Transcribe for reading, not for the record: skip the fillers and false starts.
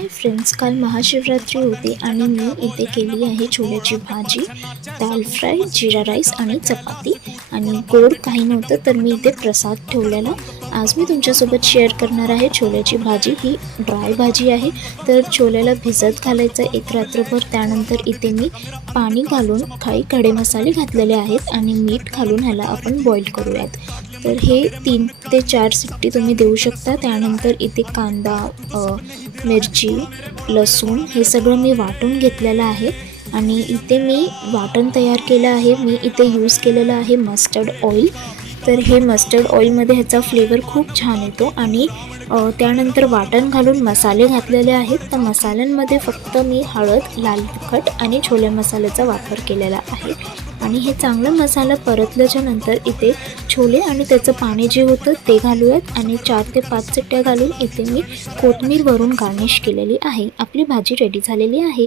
Hi friends, काल महाशिवरात्री होती आणि मी इथे केली आहे छोल्याची भाजी, दाल फ्राय, जीरा राईस आणि चपाती. आणि गोड काही नव्हतं तर मी इथे प्रसाद ठेवलेला. आज मी तुमच्यासोबत शेअर करणार आहे छोल्याची भाजी. ही ड्राय भाजी आहे, तर छोल्याला भिजत घालायचं एक रात्रभर. त्यानंतर इथे मी पाणी घालून काही खडे मसाले घातलेले आहेत आणि मीठ घालून ह्याला आपण बॉईल करूयात. तर हे 3 ते 4 शिट्टी तुम्ही देऊ शकता. त्यानंतर इथे कांदा, मिरची, लसूण हे सगळं मी वाटून घेतलेलं आहे आणि इथे मी वाटण तयार केलं आहे. मी इथे यूज केलेलं आहे मस्टर्ड ऑइल. तर हे मस्टर्ड ऑइलमध्ये ह्याचा फ्लेवर खूप छान येतो. आणि त्यानंतर वाटण घालून मसाले घातलेले आहेत. तर मसाल्यांमध्ये फक्त मी हळद, लाल तिखट आणि छोले मसाल्याचा वापर केलेला आहे. आणि हे चांगलं मसाला परतल्याच्या नंतर इथे छोले आणि त्याचं पाणी जे होतं ते घालूयात आणि 4 ते 5 शिट्ट्या घालून इथे मी कोथिंबीर वरून गार्निश केलेली आहे. आपली भाजी रेडी झालेली आहे.